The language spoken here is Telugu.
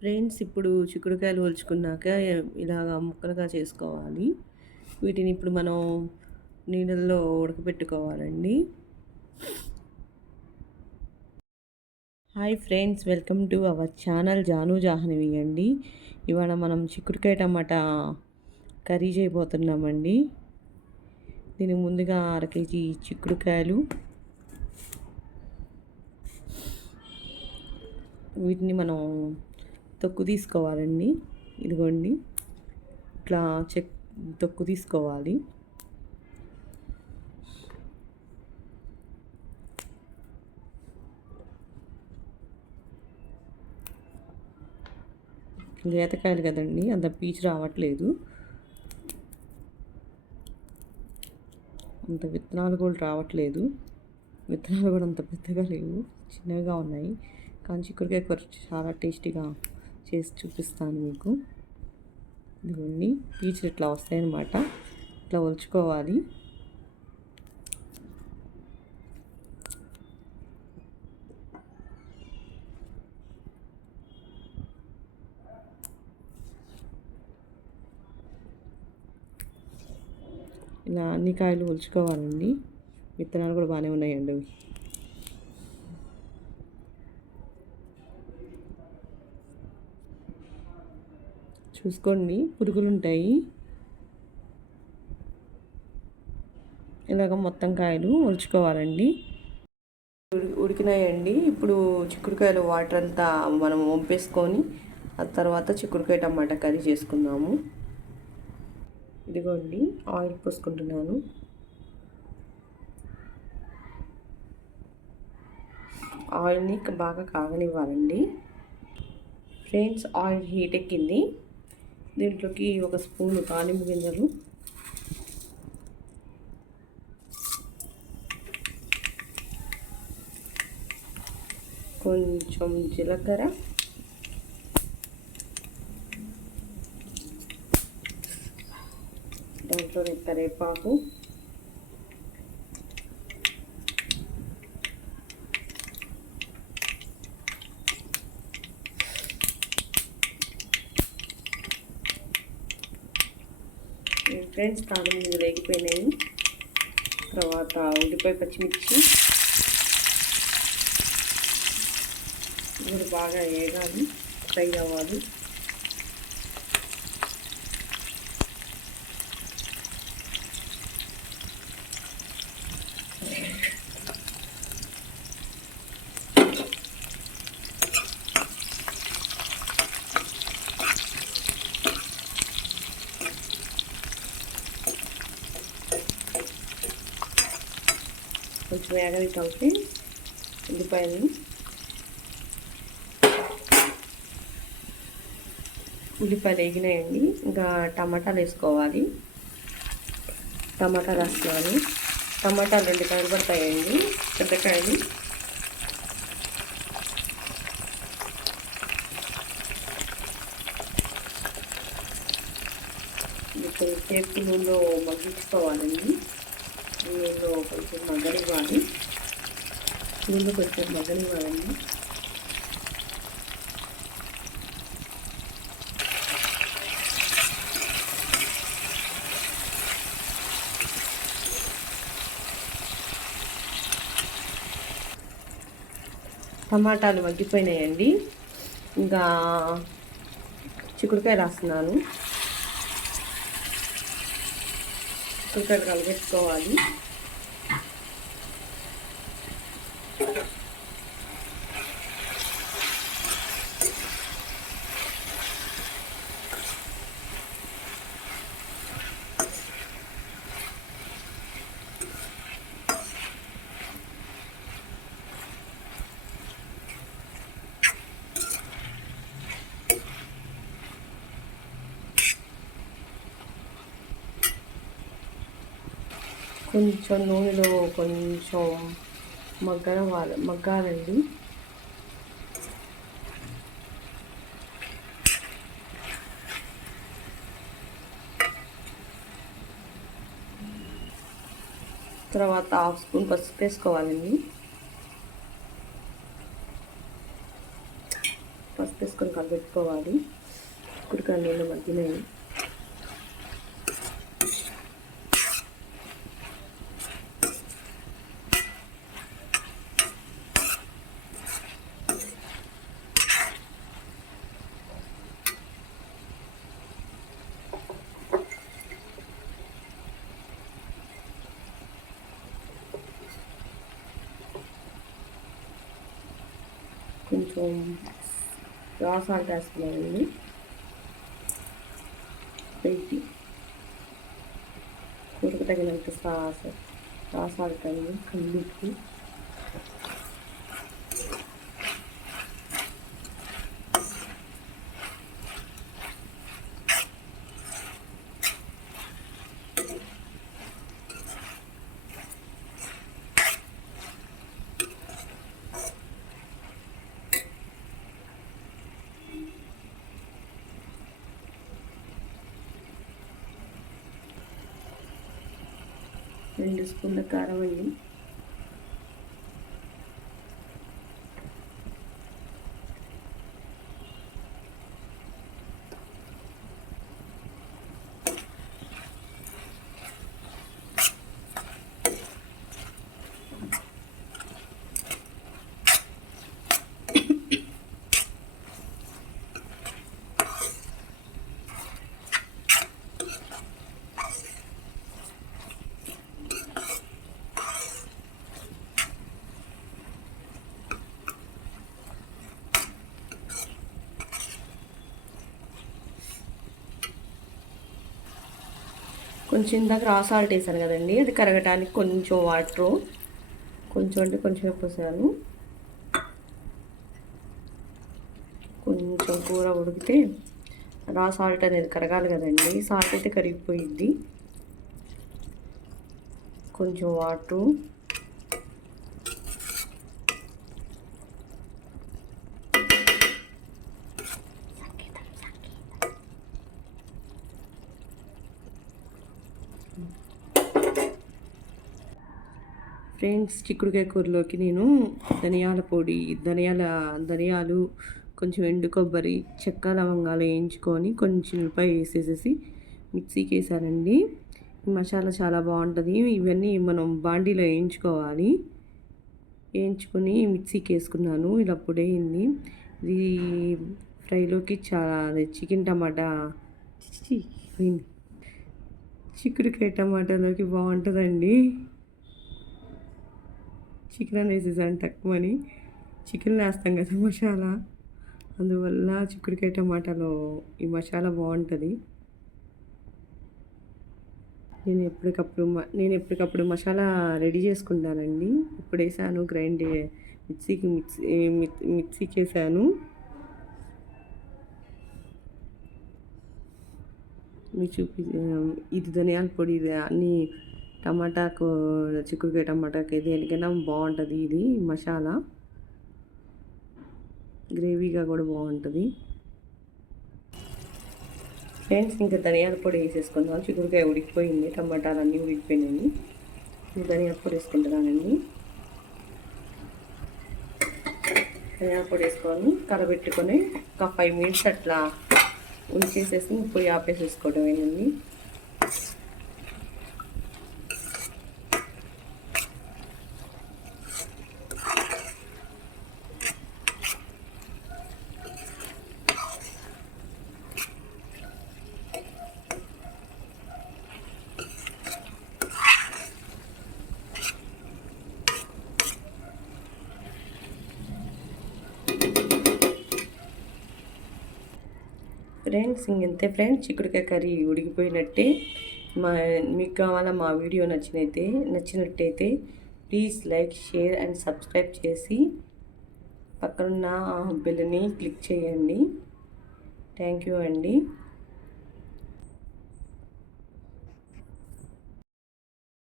ఫ్రెండ్స్ ఇప్పుడు చిక్కుడుకాయలు ఒలుచుకున్నాక ఇలాగ ముక్కలుగా చేసుకోవాలి. వీటిని ఇప్పుడు మనం నీళ్ళల్లో ఉడకబెట్టుకోవాలండి. Hi friends, welcome to our channel Janu Jahnavi అండి. ఇవాళ మనం చిక్కుడుకాయ టమాటా కర్రీ చేయబోతున్నామండి. దీనికి ముందుగా 1/2 కేజీ చిక్కుడుకాయలు, వీటిని మనం తొక్కు తీసుకోవాలండి. ఇదిగోండి, ఇట్లా తొక్కు తీసుకోవాలి. లేతకాయలు కదండి, అంత పీచు రావట్లేదు. అంత విత్తనాలు కూడా రావట్లేదు. విత్తనాలు కూడా అంత పెద్దగా లేవు, చిన్నగా ఉన్నాయి. కానీ చిక్కుడుకాయ కూర చాలా టేస్టీగా చేసి చూపిస్తాను మీకు. ఇదిగోండి, పీచులు ఇట్లా వస్తాయన్నమాట. ఇట్లా ఒలుచుకోవాలి. ఇలా అన్ని కాయలు ఒలుచుకోవాలండి. విత్తనాలు కూడా బాగానే ఉన్నాయండి అవి. చూసుకోండి, పురుగులు ఉంటాయి. ఇలాగ మొత్తం కాయలు ఒలుచుకోవాలండి. ఉడికినాయండి. ఇప్పుడు చిక్కుడుకాయలు వాటర్ అంతా మనం వంపేసుకొని ఆ తర్వాత చిక్కుడుకాయ టమాటా కర్రీ చేసుకుందాము. ఇదిగోండి, ఆయిల్ పోసుకుంటున్నాను. ఆయిల్ని బాగా కాగనివ్వాలండి. ఫ్రెండ్స్, ఆయిల్ హీట్ ఎక్కింది. దీంట్లోకి 1 స్పూను తాలింపు గింజలు, కొంచెం జీలకర్ర, దాంట్లో కరివేపాకు, ఫ్రెండ్స్ తాలింపు గింజలు వేగిపోయినాయి. తర్వాత ఉల్లిపాయ, పచ్చిమిర్చి ఇది బాగా వేగాలి, ఫ్రై అవ్వాలి. కొంచెం వేగనిద్దాం ఉల్లిపాయలు. ఉల్లిపాయలు వేగినాయండి. ఇంకా టమాటాలు వేసుకోవాలి. టమాటాలు వేస్తున్నాను. టమాటాలు 2 కాయలు పడతాయండి, పెద్దకాయలు. కొంచెంసేపు నూనెలో మగ్గించుకోవాలండి. నూనెలో కొంచెం మగ్గనివ్వాలి. నూనెలో కొంచెం మగ్గనివ్వాలండి. టమాటాలు మగ్గిపోయినాయండి. ఇంకా చిక్కుడుకాయ రాస్తున్నాను. చిక్కుడుకాయలు కలిపెట్టుకోవాలి. కొంచెం నూనెలో కొంచెం మగ్గాలండి. తర్వాత 1/2 స్పూన్ పసుపు వేసుకోవాలండి. పసుపు వేసుకొని కలిపెట్టుకోవాలి. చిక్కుడుకాయ నీళ్ళు మగ్గినాయి. కొంచెం రా సాల్ట్ వేస్తున్నానండి. పెట్టి కూరకు తగినంత రా సాల్ట్ అండి, కల్లుప్పు, రెండు స్పూన్ల కారం అండి. కొంచెం ఇందాక రా సాల్ట్ వేసాను కదండి, అది కరగటానికి కొంచెం వాటరు, కొంచెం అంటే కొంచెం పోసాను. కొంచెం కూర ఉడికితే రా సాల్ట్ అనేది కరగాలి కదండి, సాల్ట్ అయితే కరిగిపోయిద్ది. కొంచెం వాటరు, ఫ్రెండ్స్ చిక్కుడుకాయ కూరలోకి నేను ధనియాల పొడి, ధనియాలు, కొంచెం ఎండు కొబ్బరి, చెక్క, లవంగాలు వేయించుకొని కొంచెం ఉల్లిపాయ వేసేసేసి మిక్సీకి వేసానండి. ఈ మసాలా చాలా బాగుంటుంది. ఇవన్నీ మనం బాండీలో వేయించుకోవాలి. వేయించుకొని మిక్సీకి వేసుకున్నాను. ఇలా పొడైంది. ఇది ఫ్రైలోకి చాలా చికెన్ టమాటా చిక్కుడుకాయ టమాటాలోకి బాగుంటుందండి. చికెన్ వేసేసాను తక్కువని, చికెన్ వేస్తాం కదా మసాలా, అందువల్ల చిక్కుడుకాయ టమాటాలో ఈ మసాలా బాగుంటుంది. నేను ఎప్పటికప్పుడు మసాలా రెడీ చేసుకుంటానండి. ఇప్పుడు వేసాను మిక్సీకి వేసాను. ఇది ధనియాల పొడి, ఇది అన్నీ చిక్కుడుకాయ టమాటాకి దేనికైనా బాగుంటుంది. ఇది మసాలా గ్రేవీగా కూడా బాగుంటుంది. ఫ్రెండ్స్ ఇంకా ధనియాల పొడి వేసేసుకుందాం. చిక్కుడుకాయ ఉడికిపోయింది, టమాటాలు అన్నీ ఉడికిపోయినాయి. ధనియాల పొడి వేసుకుంటున్నానండి. ధనియాల పొడి వేసుకొని కలబెట్టుకొని ఒక 5 minutes అట్లా ఉంచేసేసి పొయ్యి ఆపేసేసుకోవడమేనండి. ఫ్రెండ్స్ ఇంకంతే ఫ్రెండ్స్, చిక్కుడుకాయ కర్రీ ఉడికిపోయినట్టే. మీకు కావాలా మా వీడియో నచ్చినట్టయితే please like, share and subscribe చేసి పక్కనున్న బెల్ని క్లిక్ చేయండి. థ్యాంక్ యూ అండి.